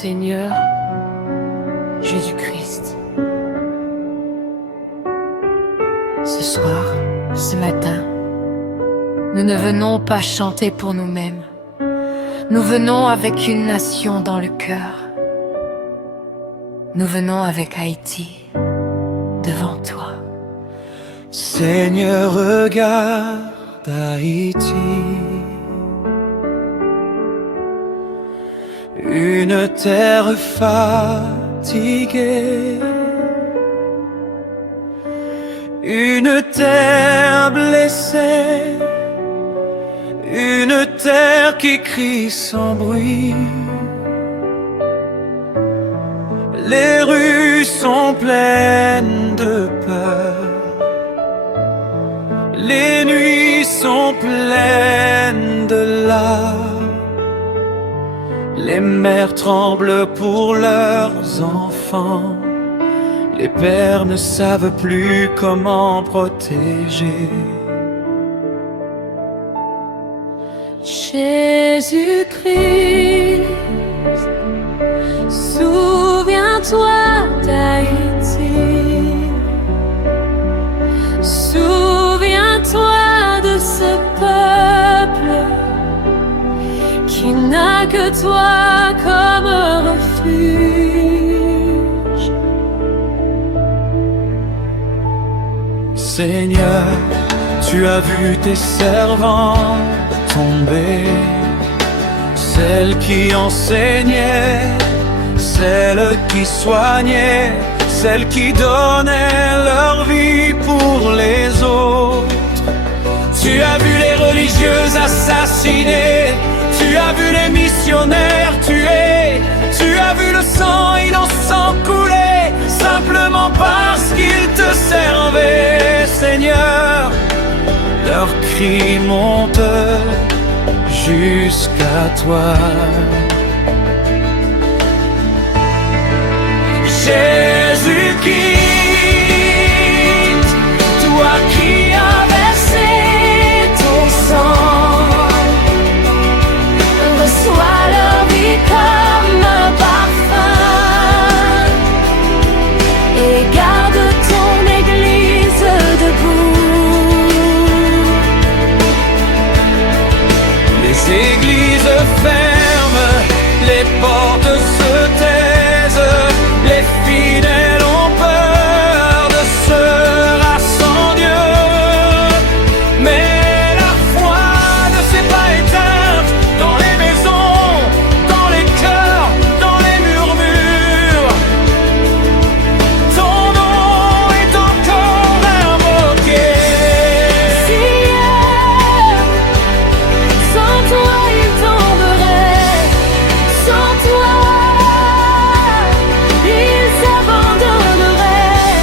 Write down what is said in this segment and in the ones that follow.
Seigneur Jésus-Christ, ce soir, ce matin, nous ne venons pas chanter pour nous-mêmes. Nous venons avec une nation dans le cœur. Nous venons avec Haïti devant toi. Seigneur, regarde Haïti, une terre fatiguée, une terre blessée, une terre qui crie sans bruit. Les rues sont pleines de peur, les nuits sont pleines de larmes. Les mères tremblent pour leurs enfants, les pères ne savent plus comment protéger. Jésus-Christ, souviens-toi d'Haïti. Souviens-toi de ce peuple qui n'a que toi comme refuge. Seigneur, tu as vu tes servants tomber, celles qui enseignaient, celles qui soignaient, celles qui donnaient leur vie pour les autres. Tu as vu les religieux assassinés, tu as vu les missionnaires tués, tu as vu le sang innocent couler, simplement parce qu'ils te servaient. Seigneur, leurs cris montent jusqu'à toi. Jésus-Christ, toi qui as versé ton sang, Reçois leur vie comme un parfum et garde ton église debout. les églises ferment, les portes se taisent, les fidèles ont peur de se rassembler. Dieu. Mais la foi ne s'est pas éteinte dans les maisons, dans les cœurs, dans les murmures. Ton nom est encore invoqué. Seigneur, sans toi ils tomberaient, sans toi ils abandonneraient,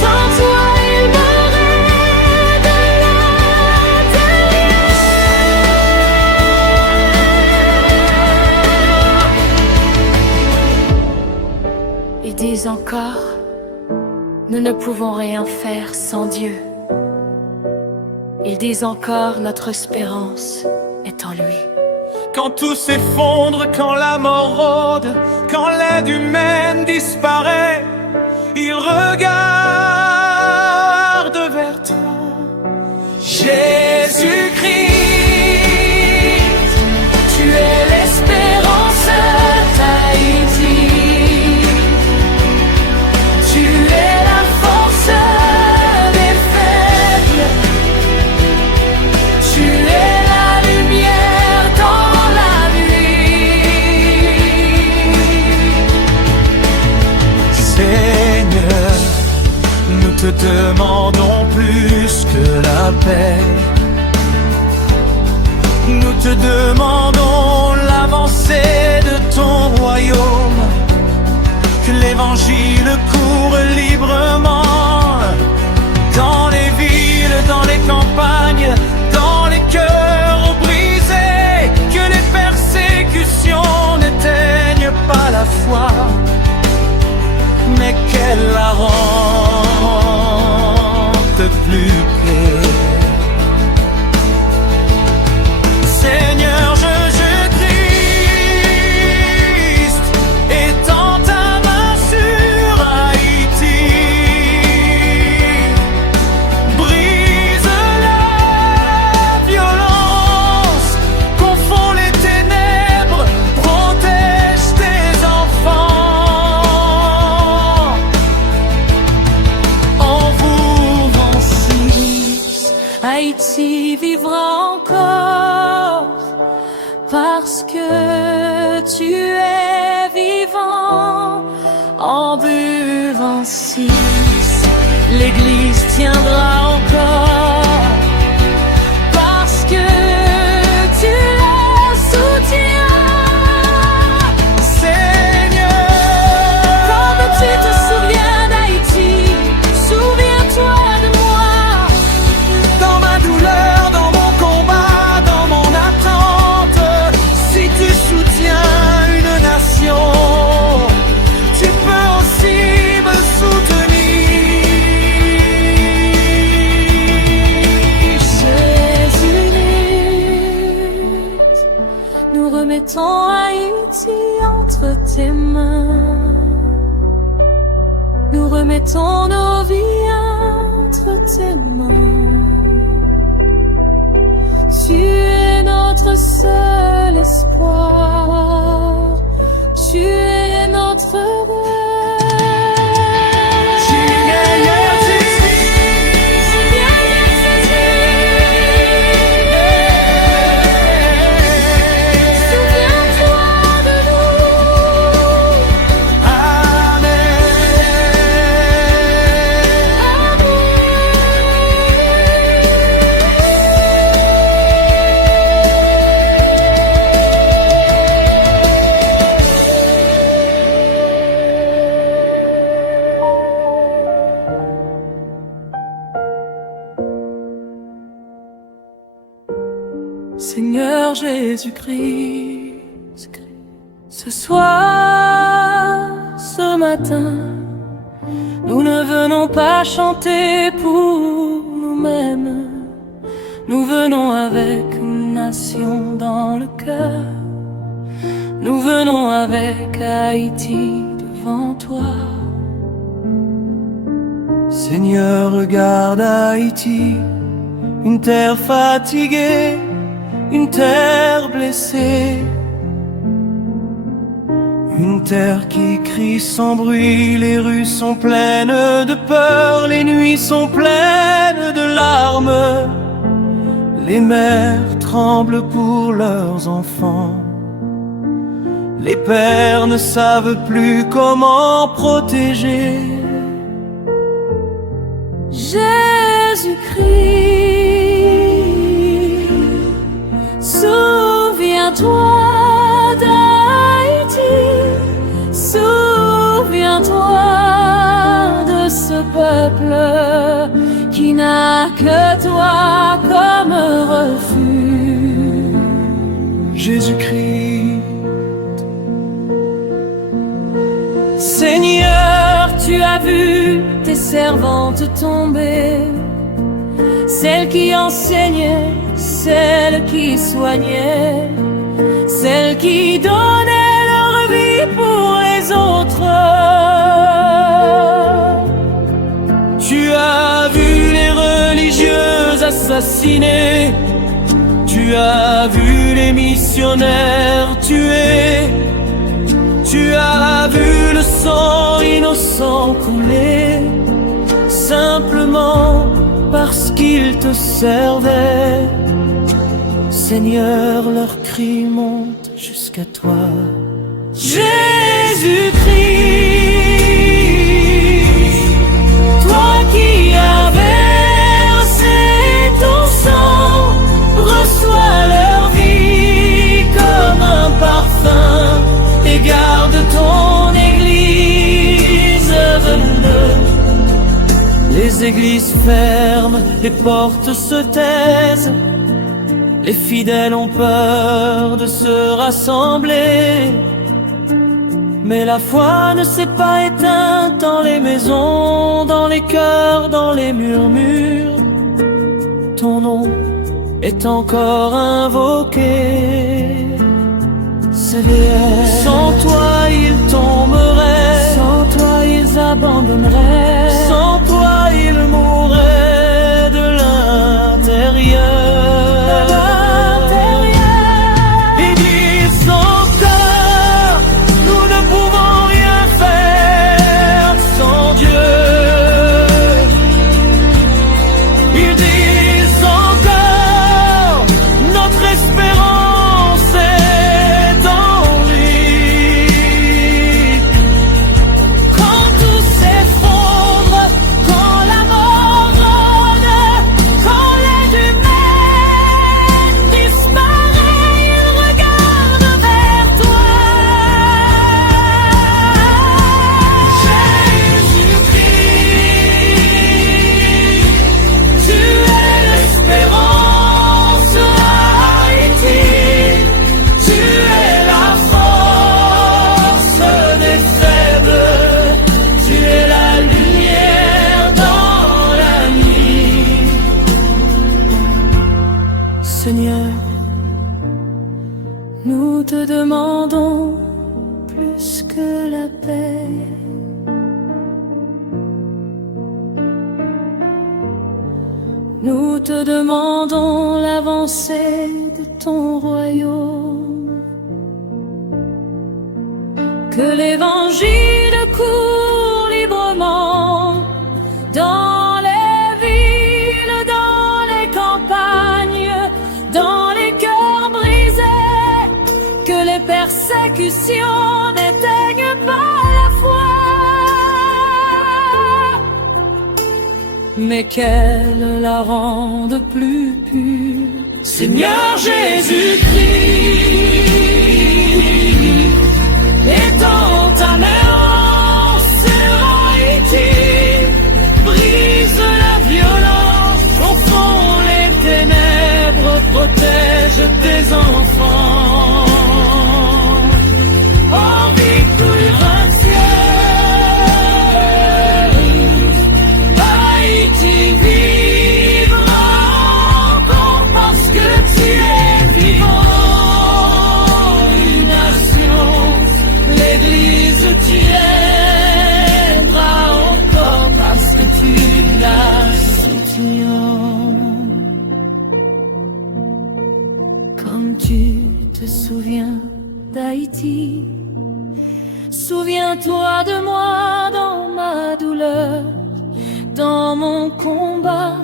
sans toi ils mourraient de l'intérieur. Ils disent encore, nous ne pouvons rien faire sans Dieu. Ils disent encore, notre espérance est en lui. Quand tout s'effondre, quand la mort rôde, quand l'aide humaine disparaît, il regarde vers toi. Jésus-Christ, tu es l'espérance d'Haïti. Tu es la force des faibles. Tu es la lumière dans la nuit. Seigneur, nous te demandons plus que la paix. Nous te demandons l'avancée de ton royaume. Que l'évangile court librement dans les villes, dans les campagnes, dans les cœurs brisés. Que les persécutions n'éteignent pas la foi, mais qu'elles la rendent plus claire. Seigneur Jésus-Christ, Haïti vivra encore parce que tu es vivant. En buvant 6, l'Église tiendra encore parce que tu la soutiens. Seigneur, comme tu te souviens d'Haïti, souviens-toi de moi. Dans ma douleur, dans mon combat, dans mon attente, si tu soutiens une nation, tu peux aussi me soutenir. Jésus, nous remettons Haïti entre tes mains. Nous remettons nos vies entre tes mains. Tu es notre seul espoir. Tu es notre rêve. Souviens-toi de nous. Seigneur Jésus-Christ, ce soir, ce matin, nous ne venons pas chanter pour nous-mêmes. Nous venons avec une nation dans le cœur. Nous venons avec Haïti devant toi. Seigneur, regarde Haïti, une terre fatiguée, une terre blessée, une terre qui crie sans bruit. Les rues sont pleines de peur, les nuits sont pleines de larmes. Les mères tremblent pour leurs enfants. Les pères ne savent plus comment protéger. Jésus-Christ, souviens-toi d'Haïti, souviens-toi de ce peuple qui n'a que toi comme refuge. Jésus-Christ, Seigneur, tu as vu tes servantes tomber, celles qui enseignaient, celles qui soignaient, celles qui donnaient leur vie pour les autres. tu as vu les religieux assassinés, tu as vu les missionnaires tués, tu as vu le sang innocent couler, simplement parce qu'ils te servaient. Seigneur, leur cri monte jusqu'à toi. Jésus-Christ, toi qui as versé ton sang, reçois leur vie comme un parfum et garde ton église venue. Les églises ferment, les portes se taisent, les fidèles ont peur de se rassembler. Mais la foi ne s'est pas éteinte dans les maisons, dans les cœurs, dans les murmures. Ton nom est encore invoqué. CVR. Sans toi ils tomberaient, sans toi ils abandonneraient, sans toi ils mourraient de l'intérieur. Ils disent encore, nous ne pouvons rien faire sans Dieu. Ils disent Seigneur, nous te demandons plus que la paix. Nous te demandons l'avancée de ton royaume. Que l'évangile court librement dans les villes, dans les campagnes, dans les cœurs brisés. Que les persécutions n'éteignent pas la foi, mais qu'elle la rende plus pure. Seigneur Jésus-Christ, étends ta main sur Haïti, brise la violence, confond les ténèbres, protège tes enfants. En victoire gracieuse, Haïti vivra encore parce que tu es vivant. Une nation, l'Église tiendra encore parce que tu la soutiens. Comme tu te souviens d'Haïti, souviens-toi de moi dans ma douleur, dans mon combat,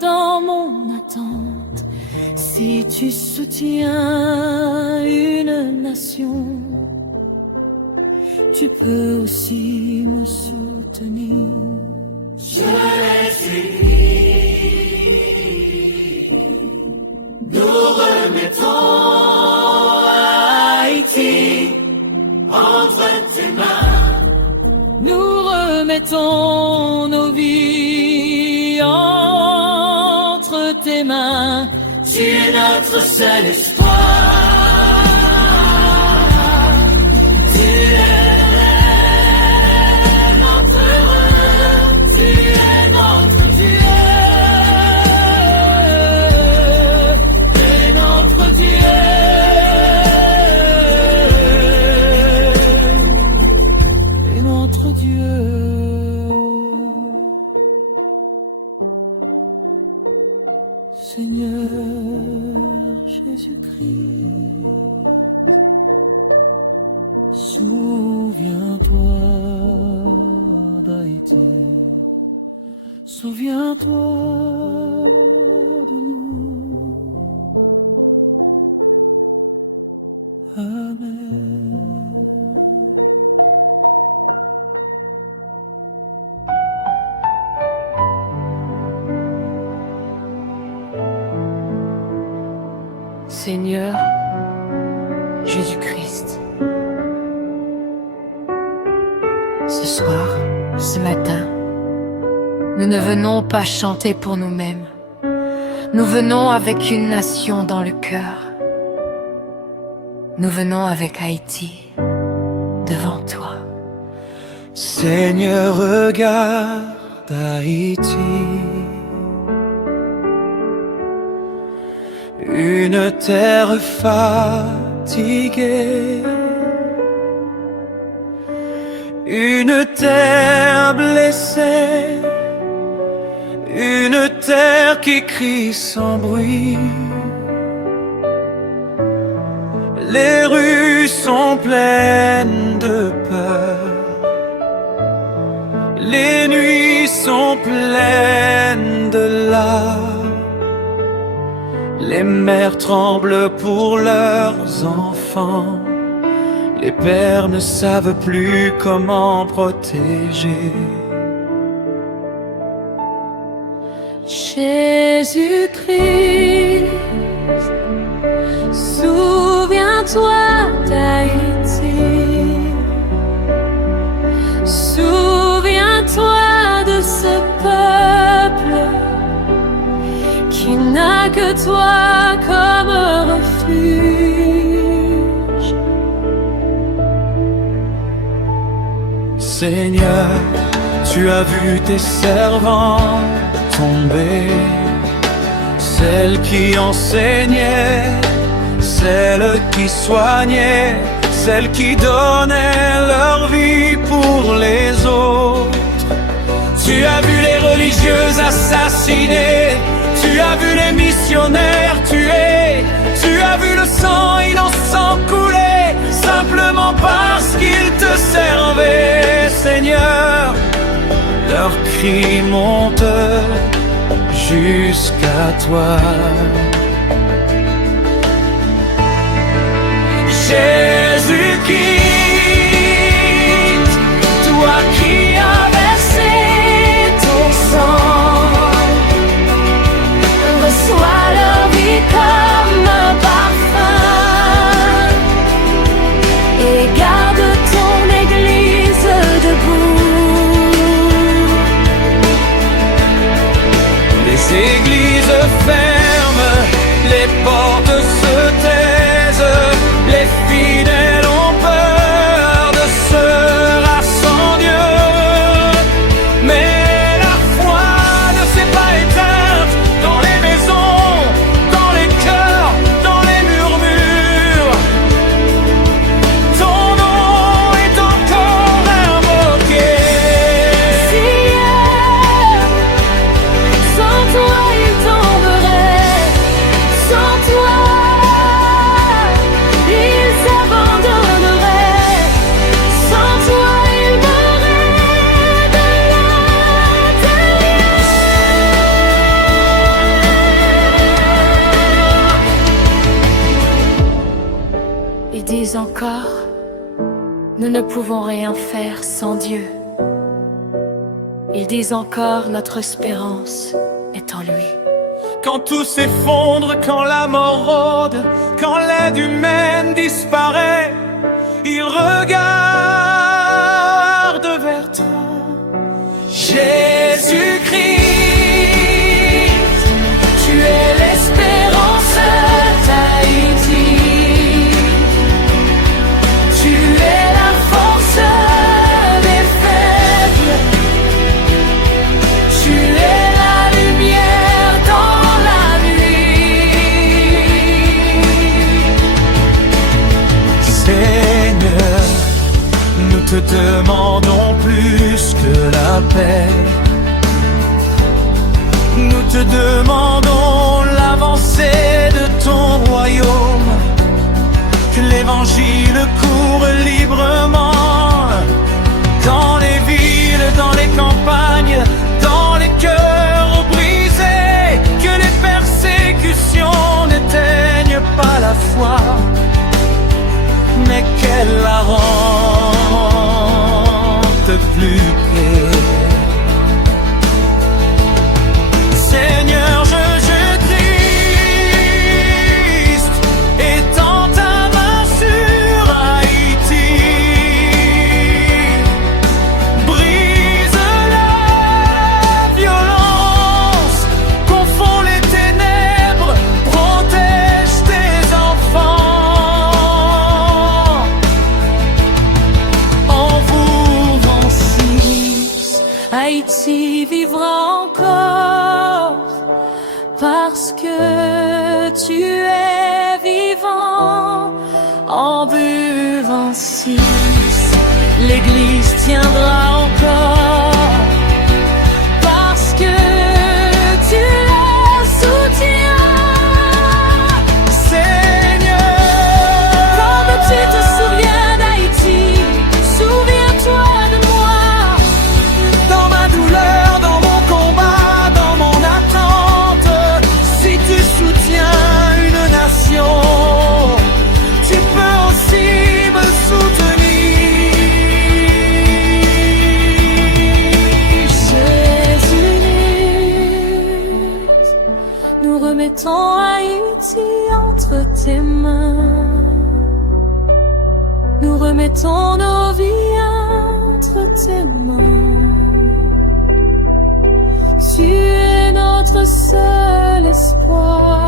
dans mon attente. Si tu soutiens une nation, tu peux aussi me soutenir. Je l'ai écrit, nous remettons Haïti entre tes mains. Nous remettons nos vies entre tes mains. Tu es notre seul espoir. Tu es notre roi. Tu es notre Dieu. Tu es notre Dieu. Notre Dieu. Seigneur Jésus-Christ, souviens-toi d'Haïti, souviens-toi de nous. Amen. Seigneur Jésus-Christ, ce soir, ce matin, nous ne venons pas chanter pour nous-mêmes. Nous venons avec une nation dans le cœur. Nous venons avec Haïti devant toi. Seigneur, regarde Haïti, une terre fatiguée, une terre blessée, une terre qui crie sans bruit. Les rues sont pleines de peur, les nuits sont pleines de larmes. Les mères tremblent pour leurs enfants, les pères ne savent plus comment protéger. Jésus-Christ, souviens-toi d'Haïti, souviens-toi de ce peuple qui n'a que toi comme refuge. Seigneur, tu as vu tes servants tomber celle qui enseignait, celle qui soignait, celle qui donnait leur vie pour les autres. Tu as vu les religieux assassinés, tu as vu les missionnaires tués, tu as vu le sang innocent couler, simplement parce qu'ils te servaient, Seigneur. Leurs cris montent jusqu'à toi. Jésus-Christ, toi qui as versé ton sang, reçois leur vie comme un parfum et garde ton église debout. Les églises ferment, les portes se taisent, les fidèles ont peur de se rassembler en Dieu. Mais la foi ne s'est pas éteinte dans les maisons, dans les cœurs, dans les murmures. Ton nom est encore invoqué. Seigneur, sans toi il tomberait, sans toi ils abandonneraient, sans toi ils mourraient de l'intérieur. Ils disent encore, nous ne pouvons rien faire sans Dieu. Ils disent encore, notre espérance est en lui. Quand tout s'effondre, quand la mort rôde, quand l'aide humaine disparaît, ils regardent vers toi. Jésus-Christ, tu es l'espérance d'Haïti. Tu es la force des faibles. Tu es la lumière dans la nuit. Seigneur, nous te demandons plus que la paix. Nous te demandons l'avancée de ton royaume. Que l'évangile court librement dans les villes, dans les campagnes, dans les cœurs brisés. Que les persécutions n'éteignent pas la foi, mais qu'elle la rende plus près. Seigneur, je triste, étends ta main sur Haïti. Brise la violence, confonds les ténèbres, protège tes enfants. En vous Francis, Haïti vivra encore, parce que tu es vivant. En buvant six, l'Église tiendra encore, parce que tu la soutiens. Seigneur, comme tu te souviens d'Haïti, souviens-toi de moi. Dans ma douleur, dans mon combat, dans mon attente, si tu soutiens une nation, tu peux aussi me soutenir. Jésus, nous remettons Haïti entre tes mains. Nous remettons nos vies entre tes mains. Tu es notre seul espoir.